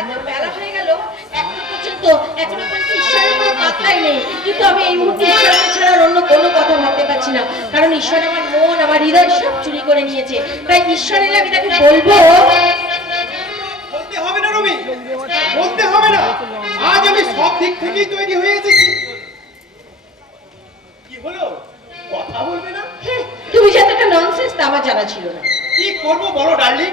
এত বেলা হয়ে গেল এখনো পর্যন্ত ঈশ্বরের কোনো পাত্তাই নেই। কিন্তু আমি এই মুহূর্তে ঈশ্বরকে ছাড়া অন্য কোনো কথা ভাবতে পারছি না, কারণ ঈশ্বর আমার মন আমার হৃদয় সব চুরি করে নিয়েছে। তাই ঈশ্বরের আমি তাকে বলবো। বলতে হবে না রবি, বলতে হবে না। আজ আমি সব দিক থেকেই তৈরি হয়ে এসেছি। কি হলো, কথা বলবে না? তুমি যে এতটা ননসেন্স তা আমার জানা ছিল না। কি করবো বলো ডার্লিং,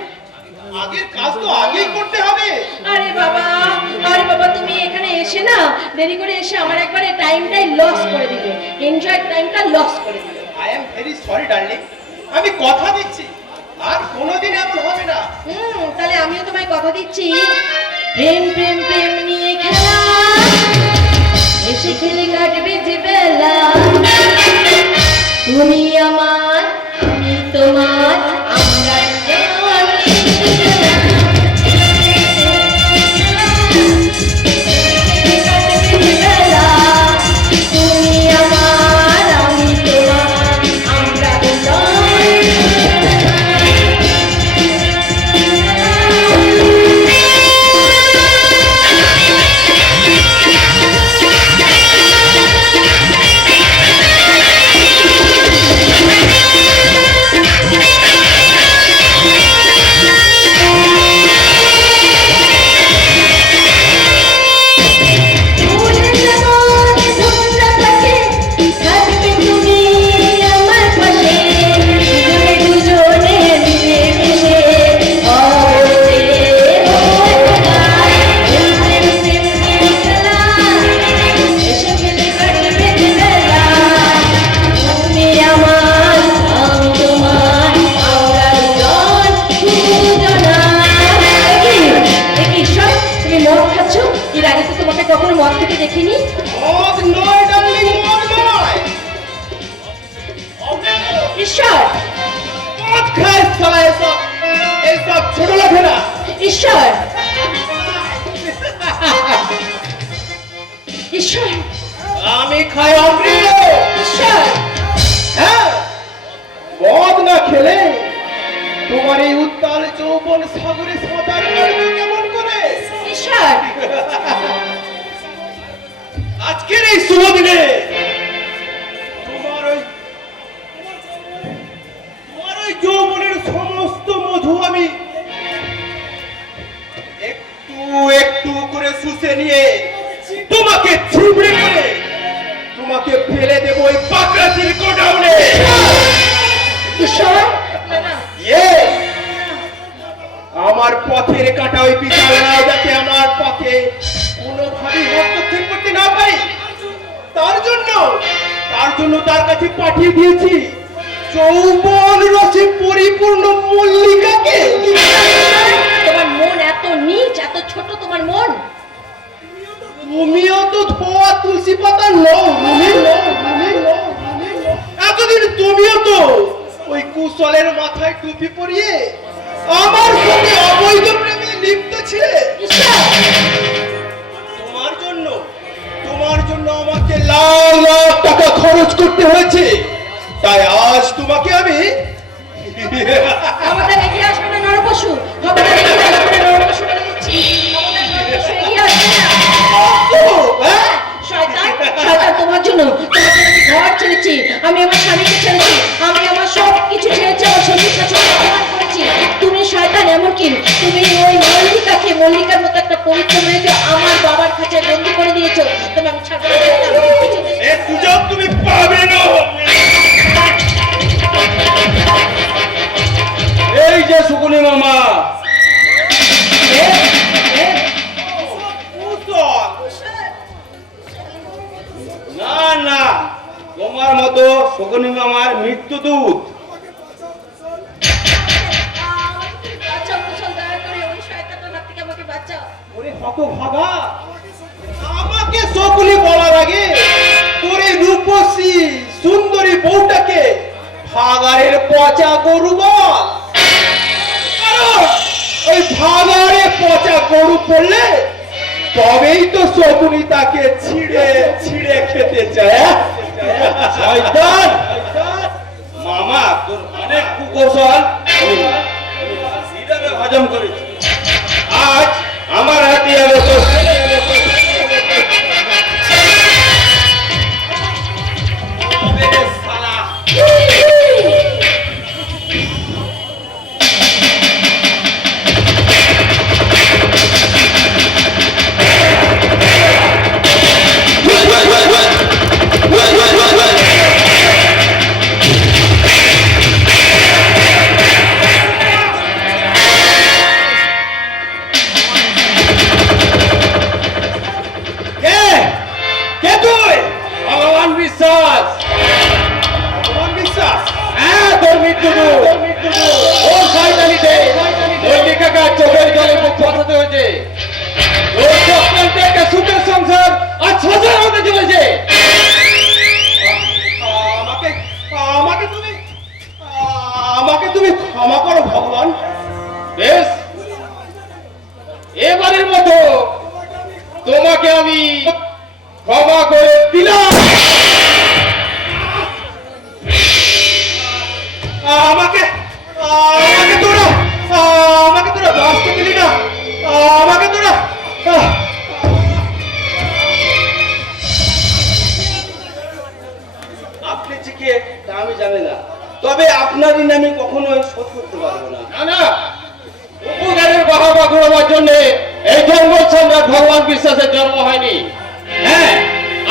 আগের কাজ তো আগেই করতে হবে। আরে বাবা তুমি এখানে এসে না দেরি করে এসে আমার একবারে টাইমটাই লস করে দিলে, এনজয় টাইমটা লস করে দিলে। I am very sorry darling, আমি কথা দিচ্ছি আর কোনোদিন এমন হবে না। তাহলে আমিও তোমায় কথা দিচ্ছি, প্রেম প্রেম প্রেম নিয়ে খেলা, এসে খেলে কাটবে যে বেলা, তুমি আমার আমি তোমার আমরা কখনো মদ খেতে দেখিনি। ঈশ্বর ছোট লাগে না। ঈশ্বর ঈশ্বর আমি খাই অমৃত। ঈশ্বর হ্যাঁ, মদ না খেলে তোমার এই উত্তাল যৌবন সাগরে সাঁতার কাটবে কেমন করে? ঈশ্বর আজকের এই শুভ দিনে তোমার ওই যৌবনের সমস্ত মধু আমি একটু একটু করে শুষে নিয়ে তোমাকে ছিবড়ে করে তোমাকে ফেলে দেবো ওই পাকড়াতির গোডাউনে। ঈশ্বর আমার পথের কাটা ওই বিশালরাও যাতে আমার পথে কোনোভাবেই হস্তক্ষেপ করতে না পারি, তার জন্য তার কাছে পাঠিয়ে দিয়েছি যৌবন রসে পরিপূর্ণ মল্লিকাকে। তোমার মন এত নীচ, এত ছোট তোমার মন। তুমিও তো ধোয়া তুলসী পাতা নও, এতদিন তুমিও তো ওই কুশলের মাথায় টুপি পরিয়ে আমার সঙ্গে অবৈধ প্রেমে লিপ্ত ছিলে। তোমার জন্য আমাকে লাখ লাখ টাকা খরচ করতে হয়েছে, তাই আজ তোমাকে আমি নরপশু তোমার জন্য ঘর ছেড়েছি, আমি আমার স্বামীকে ছেড়েছি, আমি আমার সব কিছু ছেড়েছি, আমার শ্বশুর শাশুড়ি অপমান করেছি। তুমি শয়তান, এমনকি তুমি ওই মল্লিকার মতো একটা পবিত্র মেয়েকে আমার বাবার কাছে বন্দি করে দিয়েছো। তুমি আমি ছাড়বো না, এই সুযোগ তুমি পাবে না। এই যে সুকুনি মামা, না না, তোমার মতো শকুনি মামার মৃত্যু দূত। আমাকে শকুনি বলার আগে তোর এই রূপসী সুন্দরী বউটাকে ভাগাড়ের পচা গরু বল, কারণ ওই ভাগাড়ে পচা গরু পড়লে তবেই তো শকুনি তাকে ছিঁড়ে ছিঁড়ে খেতে চায়। শয়তান মামা, তোর অনেক কুকৌশল হজম করেছি। আজ আমার হাতে এবারের মতো তোমাকে আমি ক্ষমা করে দিলাম। আমাকে আমাকে তোরা বাঁচতে দিলি না। আমাকে তোরা আপনি চিকে তা আমি জানি না, তবে আপনার ঋণ আমি কখনোই শোধ করতে পারবো না। না না, উপকারের বাহবা ঘোরাবার জন্য এই জঙ্গল সম্রাট ভগবান বিশ্বাসের জন্ম হয়নি। হ্যাঁ,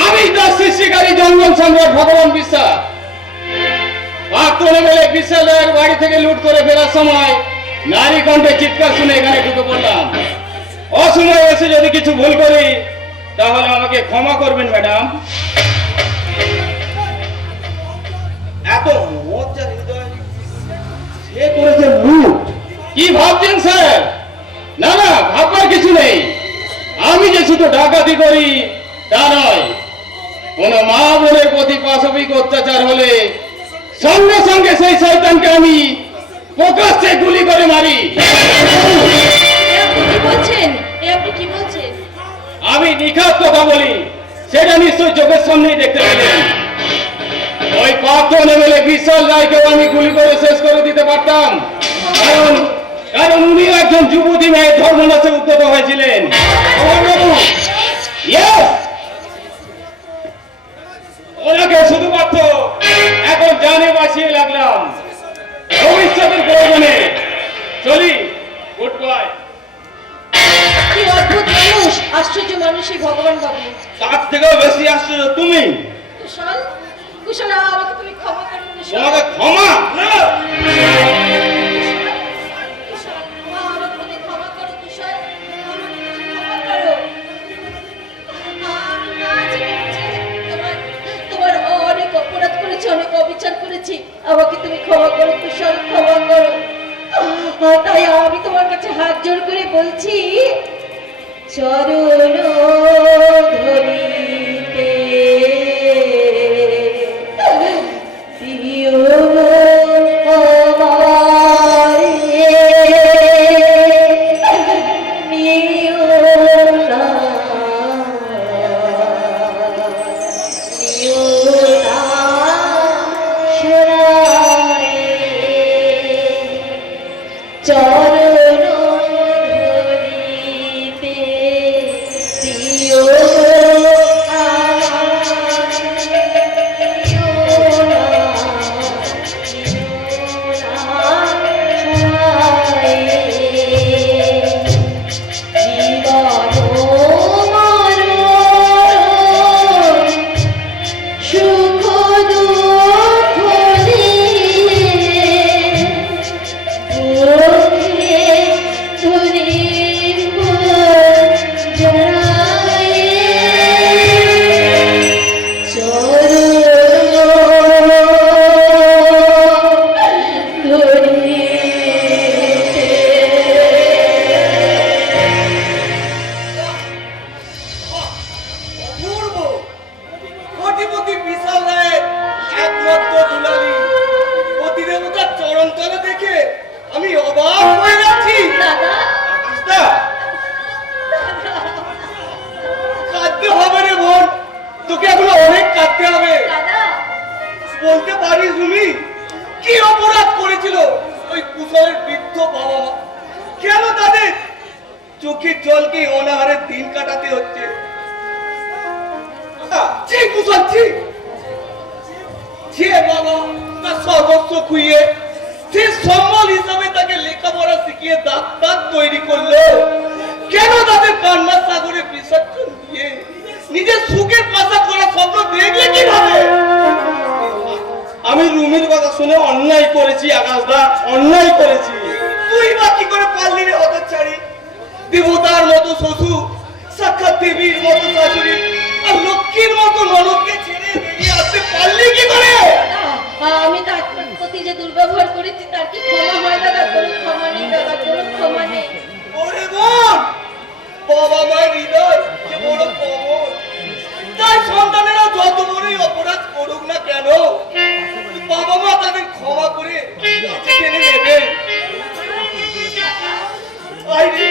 আমি তার সৃষ্টিকারী জঙ্গল সম্রাট ভগবান বিশ্বাস। মিলে বিশালের বাড়ি থেকে লুট করে ফেরার সময় নারী কণ্ঠে চিৎকার শুনে এখানে ঢুকে পড়লাম। অসময় এসে যদি কিছু ভুল করি তাহলে আমাকে ক্ষমা করবেন ম্যাডাম। এত মজ্জার হৃদয় সে করেছে লুট। কি ভাবছেন স্যার? না না, ভাববার কিছু নেই। আমি যে শুধু ডাকাতি করি তা নয়, কোন মা বোনের প্রতি পাশবিক অত্যাচার হলে সঙ্গে সঙ্গে সেই শয়তানকে আমি প্রকাশ্যে গুলি করে মারি। আপনি কি বলছেন? আপনি কি বলছেন? আমি নিখাত কথা বলি, সেটা নিশ্চয় চোখের সামনেই দেখতে পেলেন। ওই প্রাক্তন এমএলএ বিশাল রায়কেও আমি গুলি করে শেষ করে দিতে পারতাম, কারণ উনি একজন যুবতী মেয়ের ধর্মনাশে উদ্যত হয়েছিলেন। Yes! ওনাকে শুধুমাত্র এখন জানে বাঁচিয়ে লাগলাম, ভবিষ্যতের প্রয়োজনে। চলি, গুড বাই। কি অদ্ভুত মানুষ, আশ্চর্য মানুষই ভগবান বাবু। তার থেকেও বেশি আশ্চর্য তুমি। কুশল, কুশল, আমাকে তুমি ক্ষমা করো কুশল। তোমাকে ক্ষমা না, কুশল, আমাকে তুমি ক্ষমা করো কুশল, আমাকে তুমি ক্ষমা করো। আমি না জেনে তোমার অনেক অপরাধ করেছি, অনেক অবিচার করেছি। আমাকে তুমি ক্ষমা করো কুশল, ক্ষমা করো। তাই আমি তোমার কাছে হাত জোড় করে বলছি, চরণ ধরিতে দিও আমারে, নিও না, নিও না সরায়ে, চরণ ধরিতে দিও অপূর্ব কোটিপতি বিশাল রায়ের একমাত্র দুলালি অতিদেবতার চরণ তলে দেখে আমি অবাক হয়ে যাচ্ছি। দাদা, আকাশদা, কাঁদতে হবে রে বোন, তোকে এগুলো অনেক কাঁদতে হবে। দাদা, বলতে পারিস তুমি কি অপরাধ করেছিল ওই কুশলের বৃদ্ধ বাবা মা? কেন তাদের চোখের জলকে অনাহারে দিন কাটাতে হচ্ছে? ছি কুশল, ছি! যে বাবা তার সর্বস্ব খুইয়ে সে সম্বল হিসাবে তাকে লেখাপড়া শিখিয়ে ডাক্তার তৈরি করলো, কেন তাদের কান্নার সাগরে বিসর্জন দিয়ে নিজের সুখের পাশা করা স্বপ্ন দেখলে কিভাবে? আমি রুমির কথা শুনে অন্যায় করেছি আকাশদা, অন্যায় করেছি। তুই বা কি করে পারলি রে হতচ্ছাড়ি? দেবতার মতো শ্বশুর, সাক্ষাৎ দেবীর মতো শাশুড়ি, আর লক্ষ্মীর মতো ননদকে ছেড়ে বেরিয়ে আসতে পারলি কি করে? দাদা, আমি তার প্রতি যে দুর্ব্যবহার করেছি তার কি ক্ষমা হয় দাদা? কোনো ক্ষমা নেই দাদা, কোনো ক্ষমা নেই। ওরে বোন, বাবা মায়ের হৃদয় যে বড় কমল, তাই সন্তানেরা যত বড়ই অপরাধ করুক না কেন, বাবা মা তাদের ক্ষমা করে কাছে টেনে নেবে। আয় রে,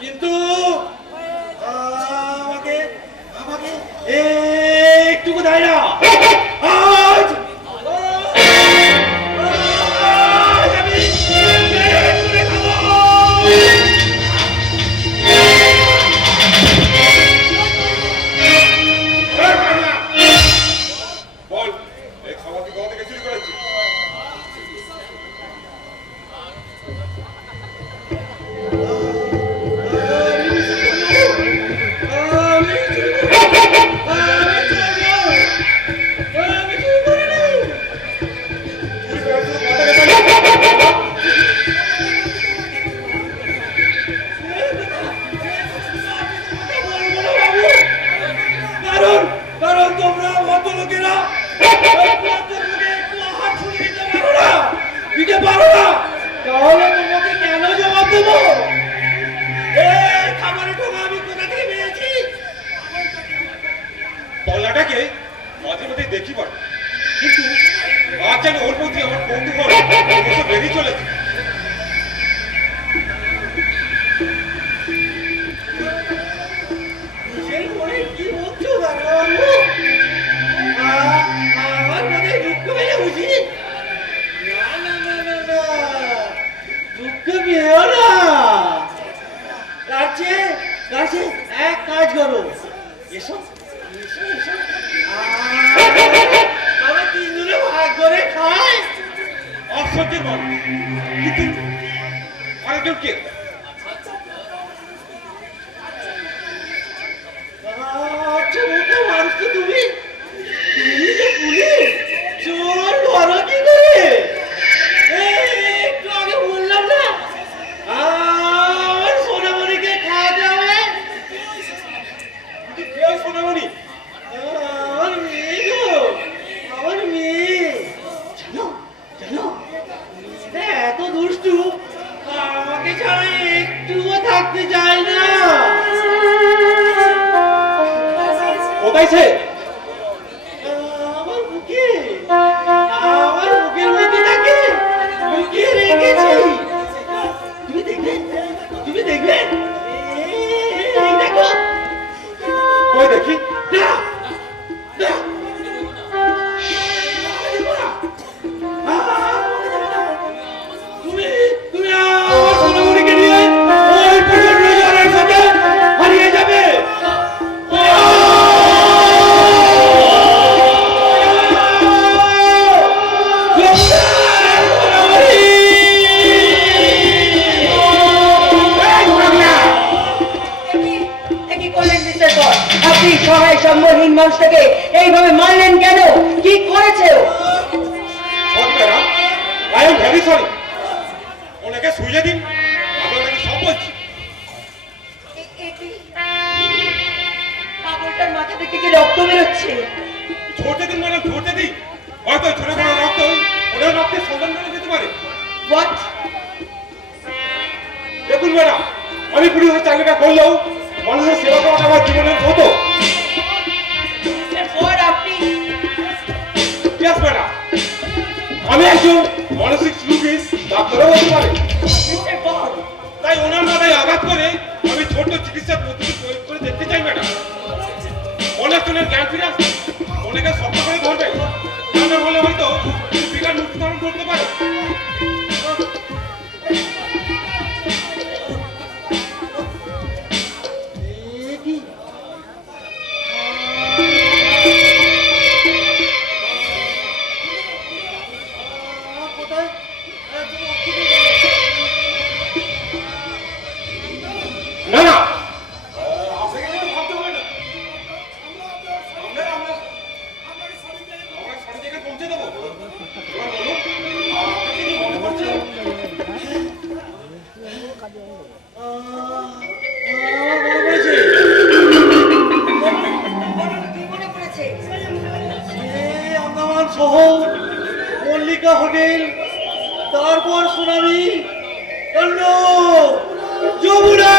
কিন্তু আমাকে আমাকে একটুকু দেয় না। আজ আজ আমি পেট পুড়ে খাবো। বল এই খাবার কি কোথা থেকে চুরি করেছিস? কারণ তোমরা মত লোকেরা দিতে পারো না, তাহলে তোমাকে কেন জবাব দেবো? এই খাবারের ঠোঙা আমি কোথা থেকে পেয়েছি? পল্লাটাকে মাঝে মাঝে দেখি পারে, কিন্তু আজ যেন ওর প্রতি আমার কৌতূহল ক্রমশ বেড়ে চলেছে। সেই করে কি বলছো দারোয়ানবাবু? আমার মনে দুঃখ পেলে বুঝি? না না না না না, দুঃখ পেও না। তার চেয়ে এক কাজ করো, এসো এসো এসো, আমরা তিনজনে ভাগ করে খাই। আশ্চর্যের মানুষ, কিন্তু আরেকজন কে? আচ্ছা মোটা মানুষ তো তুমি যে পুলিশ, চোর ধরো কি করে? একটু আগে বললাম না আমার সোনামণিকে খাওয়াতে হবে। কেউ শোনাবনি? আমার মেয়ে গো, আমার মেয়ে। জানো জানো, মেয়েটা এত দুষ্টু, আমাকে ছাড়া একটুও থাকতে চায় না। কোথায় সে? আমার বুকের মধ্যে তাকে লুকিয়ে রেখেছি। তুমি দেখবে, তুমি দেখবে, এই দেখো। কই দেখি? না, না। তুমি তুমি আমার সোনামণিকে নিয়ে ওই প্রচন্ড ঝড়ের সাথে হারিয়ে যাবে। কি করলেন মিস্টার বল? আপনি সহায় সম্বলহীন মানুষটাকে এইভাবে মারলেন কেন? কি করেছে ও? Sorry madam, I am very sorry. ওনাকে শুয়ে দিন, আমি ওনাকে সব বলছি। পাগলটার মাথা থেকে কি রক্ত বেরোচ্ছে? ঝরতে দিন ম্যাডাম, ঝরতে দিন। হয়তো ঝরে পড়া রক্ত ওনার রক্তের সন্ধান করে যেতে পারে। হোয়াট? দেখুন ম্যাডাম, আমি পুলিশের চাকরিটা করলেও মানুষের সেবা করাটা আমার জীবনের হতো। মিস্টার বল, আপনি ইয়েস ম্যাডাম, আমি একজন মানসিক রোগী, ডাক্তারও বলতে পারে। মিস্টার বল, তাই ওনার মাথায় আঘাত করে আমি ছোট্ট চিকিৎসার পদ্ধতি প্রয়োগ করে দেখতে চাই ম্যাডাম। অনেকজনের জ্ঞান ফিরে আসবে, অনেকে শক্ত করে ধরবে, তাহলে বলে হয়তো বিকার মুক্তি ধারণ করতে পারে। কি কোথায় না না আসে গেলে তো ভাবতে হবে না আমরা সঠিক জায়গায় পৌঁছে দেবো এবার বলুন আপনাকে কি মনে করছে আন্দামান শহর মল্লিকা হোটেল তারপর সোনালি কাণ্ড যমুনা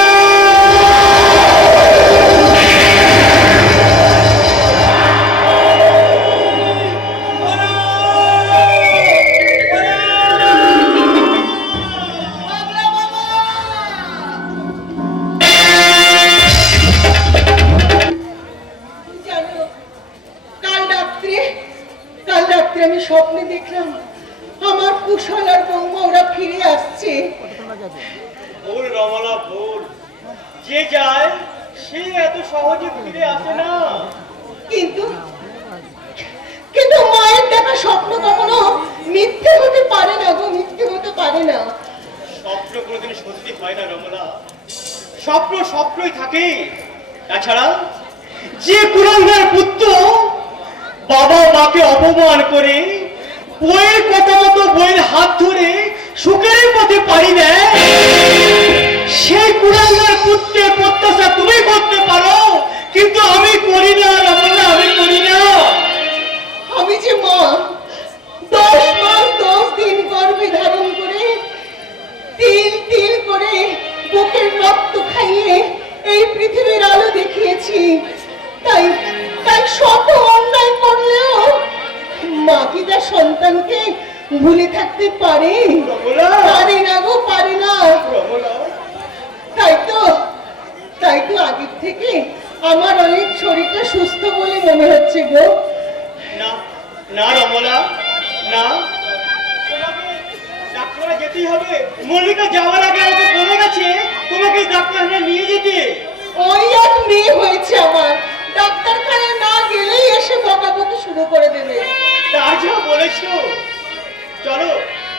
জানো, কাল রাত্রে আমি স্বপ্নে দেখলাম আমার কুশল আর বৌমা ওরা ফিরে আসছে। ভুল রমলা ভুল যে যায় সে এত সহজে ফিরে আসে না কিন্তু কিন্তু মায়ের দেখা স্বপ্ন কখনো মিথ্যে হতে পারে না গো, মিথ্যে হতে পারে না। স্বপ্ন কোনোদিন সত্যি হয় না রমলা স্বপ্ন স্বপ্নই থাকে তাছাড়া যে কুলাঙ্গার পুত্র বাবা মাকে অপমান করে বইয়ের কথা মতো বইয়ের হাত ধরে সুখের পথে পাড়ি দেয় সেই কুলাঙ্গার পুত্রের প্রত্যাশা তুমি করতে পারো কিন্তু আমি করি না রমলা আমি করি না আমি যে মা 10 মাস 10 দিন গর্ভে ধারণ করে তিল তিল করে বুকের রক্ত খাইয়ে এই পৃথিবীর আলো দেখিয়েছি, তাই তাই শত অন্যায় করলেও মা কি তার সন্তানকে ভুলে থাকতে পারে? রমলা পারে না গো, পারে না। রমলা তাই তো আগের থেকে আমার অনেক শরীরটা সুস্থ বলে মনে হচ্ছে গো। না না রমলা না তোমাকে ডাক্তারখানা যেতেই হবে মল্লিকা যাওয়ার আগে আমাকে বলে গেছে তোমাকে ডাক্তারখানা নিয়ে যেতে ওই এক মেয়ে হয়েছে আমার, ডাক্তারখানায় না গেলেই এসে বকাবকি শুরু করে দেবে। তার যা বলেছো চলো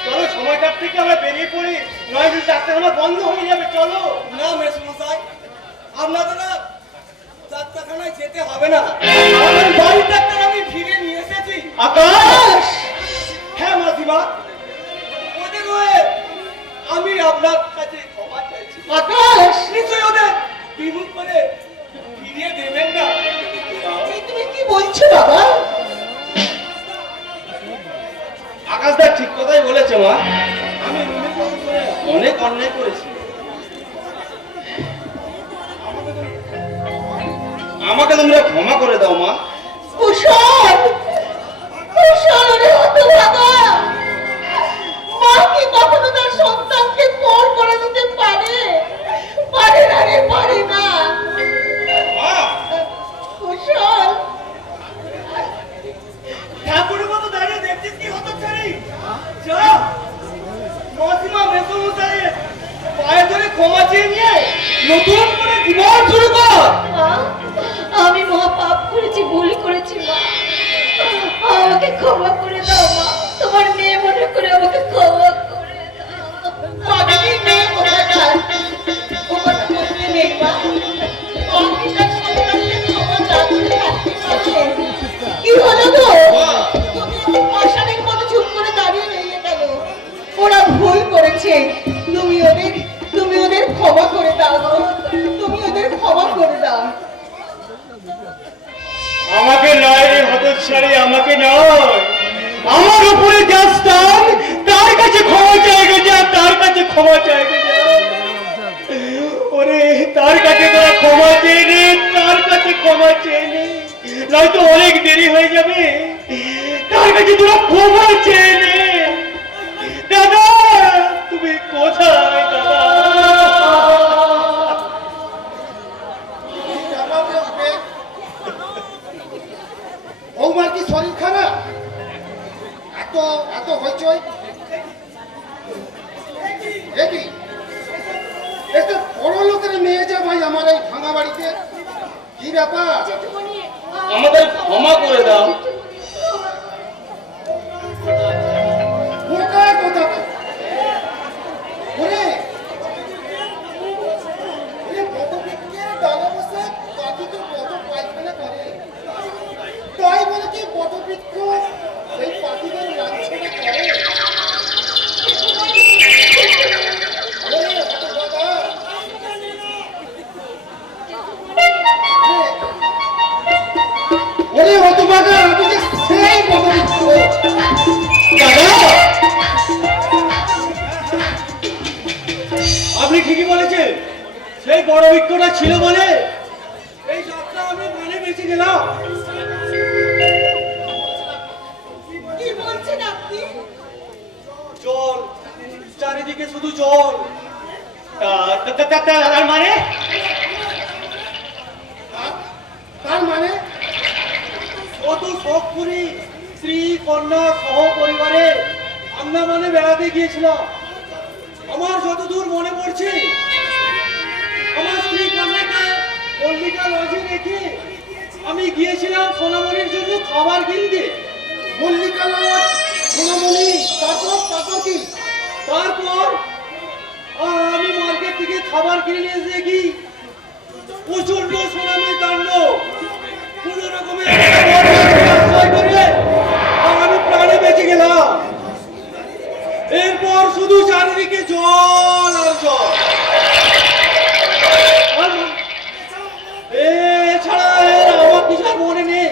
চলো সময়টার থেকে আমরা বেরিয়ে পড়ি নয় যদি ডাক্তারখানা বন্ধ হয়ে যাবে চলো না মেসমশাই আপনাদের না ডাক্তারখানায় যেতে হবে না আমার বাড়ির ডাক্তার আমি ফিরে নিয়ে এসেছি আকাশ হ্যাঁ মাসিমা ওদের হয়ে আমি আপনার কাছে ক্ষমা চাইছি আকাশ, নিশ্চয়ই ওদের বিমুখ করে ফিরিয়ে দেবেন না এই তুমি কি বলছো বাবা? আকাশদা ঠিক কথাই বলেছে মা, আমি রুমে অনেক অন্যায় করেছি, আমাকে তোমরা ক্ষমা করে দাও মা। কুশল, কুশল রে হতভাগা, মা কি কখনো তার সন্তানকে পর করে দিতে পারে? পারে না রে, পারে না। মা কুশল, ঠাকুরের মতো দাঁড়িয়ে দেখছিস কি হতো ছাড়ি যা মাসিমা মেসমশাইয়ের পায়ে ধরে ক্ষমা চেয়ে নিয়ে নতুন করে জীবন শুরু কর মা, আমি মহা পাপ করেছি, ভুল করেছি মা, আমাকে ক্ষমা করে দাও মা, তোমার মেয়ে মনে করে আমাকে ক্ষমা করে দাও। পাগলি মেয়ে কোথাকার, ও কথা বলতে নেই মা, আমি তার সন্তানকে ক্ষমা চাইতে থাকতে পারছে। কি হলো গো? তুমি পাষাণের মতো চুপ করে দাঁড়িয়ে রইলে কেন? ওরা ভুল করেছে, তুমি ওদের ক্ষমা করে দাও গো, তুমি ওদের ক্ষমা করে দাও। আমাকে নয় রে হতচ্ছাড়ি আমাকে নয় আমার উপরে যাস্তান তার কাছে ক্ষমা চাইবে যা তার কাছে ক্ষমা চাইবে যা ওরে তার কাছে তোরা ক্ষমা চেয়ে নে তার কাছে ক্ষমা চেয়ে নে নয়তো অনেক দেরি হয়ে যাবে তার কাছে তোরা ক্ষমা চেয়ে নে দাদা তুমি কোথায় দাদা বৌমার কি শরীর খারাপ? এত এত হইচই দেখি একটা বড় লোকের মেয়ে যে ভাই আমার এই ভাঙা বাড়িতে, কি ব্যাপার? আমাদের ক্ষমা করে দাও। মুখে বড় বৃক্ষটা ছিল বলে এই যাত্রা আমি মানে বেঁচে গেলাম। কি বলছেন আপনি? জল, চারিদিকে শুধু জল। তার মানে তার মানে কত শখ করি স্ত্রী কন্যা সহ পরিবারে আন্দামানে বেড়াতে গিয়েছিলাম। আমার যতদূর মনে পড়ছে, আমার স্ত্রী কন্যাকে মল্লিকা লজে রেখে আমি গিয়েছিলাম সোনামণির জন্য খাবার কিনতে। মল্লিকা লজ, সোনামণি, তারপর কি? তারপর আমি মার্কেট থেকে খাবার কিনে নিয়ে এসে দেখি প্রচন্ড সোনামির কাণ্ড। কোন রকমের আশ্রয় করে আমি প্রাণে বেঁচে গেলাম। এরপর শুধু চারিদিকে জল আর জল। এছাড়া আমার কিছু আর মনে নেই।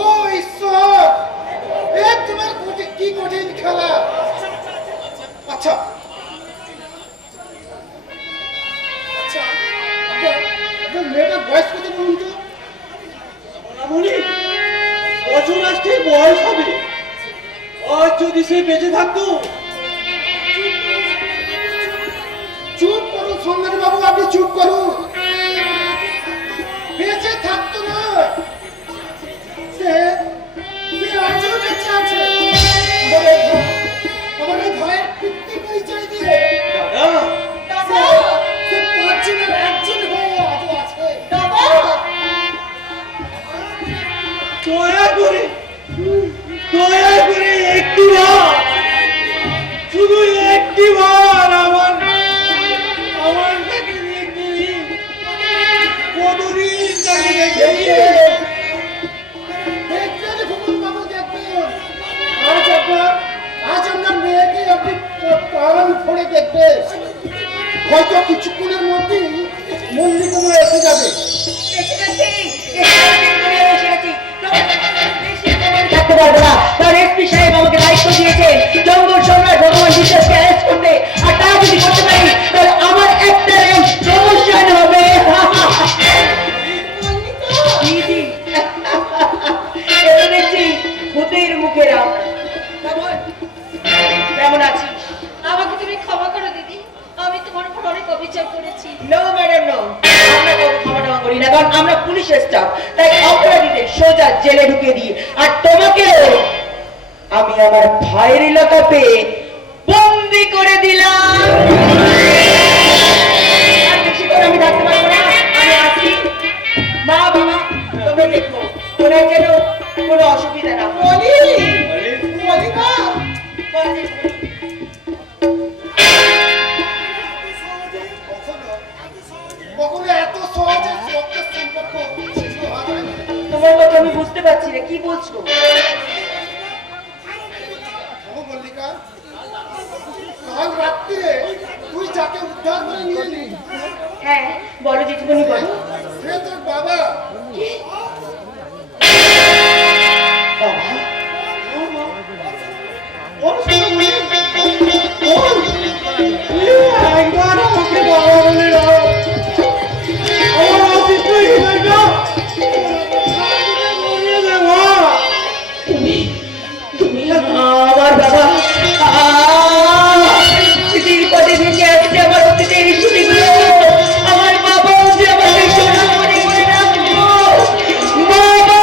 ও ঈশ্বর, এ তোমার কি কঠিন খেলা। আচ্ছা আচ্ছা, আপনার মেয়েটার বয়স কত বলুন তো? সোনামণি বছর আসতে বয়স হবে। আজ যদি সে বেঁচে থাকতো। চুপ করুন সন্ধান বাবু, আপনি চুপ করুন। বেঁচে থাকতো না, সে আজও বেঁচে আছে। আমার এই ভয়ের কীর্তি পরিচয় দিয়ে দাদা, সে পাঁচজনের একজন হয়ে আজও আছে। দয়া করে একটি বার, শুধু একটি বার আমার তাকে দেখে কতদিন তাকে দেখে দেখবেন ফুকুন বাবু, দেখবেন আজ আপনার মেয়েকে আপনি প্রাণ ভরে দেখবেন। হয়তো কিছুক্ষণের মধ্যেই মল্লিকা এসে যাবে। থাকতে পারবো না, কারণ এসপি সাহেব আমাকে দায়িত্ব দিয়েছে জঙ্গল সম্রাট ভগবান বিশ্বাসকে অ্যারেস্ট করতে। আর তা যদি করতে পারি তাহলে আমার একটা প্রমোশন হবে। দিদি, এটা দেখছি ভূতের মুখেরা। কেমন আছিস? আমাকে তুমি ক্ষমা করো দিদি, আমি তোমার উপর অনেক অভিযোগ করেছি। নো ম্যাডাম নো, আমরা কাউকে ক্ষমা টমা করি না, কারণ আমরা পুলিশের স্টাফ। তাই অপরাধীদের সোজা জেলে ঢুকিয়ে দিই। আর তোমাকেও আমি আমার ভাইয়ের এলাকা পেয়ে বন্দি করে দিলাম। আর বেশিক্ষণ আমি থাকতে পারবো না, আমি আসি। মা বাবা তোমরা দেখো ওনার যেন কোনো অসুবিধা না বলি বলি না বলি। কখনো এত সহজে রক্তের সম্পর্ক শেষ হওয়া যায় না। তোমার কথা আমি বুঝতে পারছি না, কি বলছো? ও মল্লিকা, কাল রাত্রিরে তুই যাকে উদ্ধার করে নিয়ে এলি, হ্যাঁ বলো যেটুকুনি বলো। সে তোর বাবা। একবার আমাকে বাবা বলে দাও। আমার অস্তিত্ব হৃদয়টা মরিয়ে দে মা। তুমি আমার বাবা। পৃথিবীর পথে ভেসে আসছে আমার অতীতের স্মৃতিগুলো। আমার বাবা যে আমাকে সোনা মনে করে রাখবো। বাবা!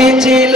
এসেছিল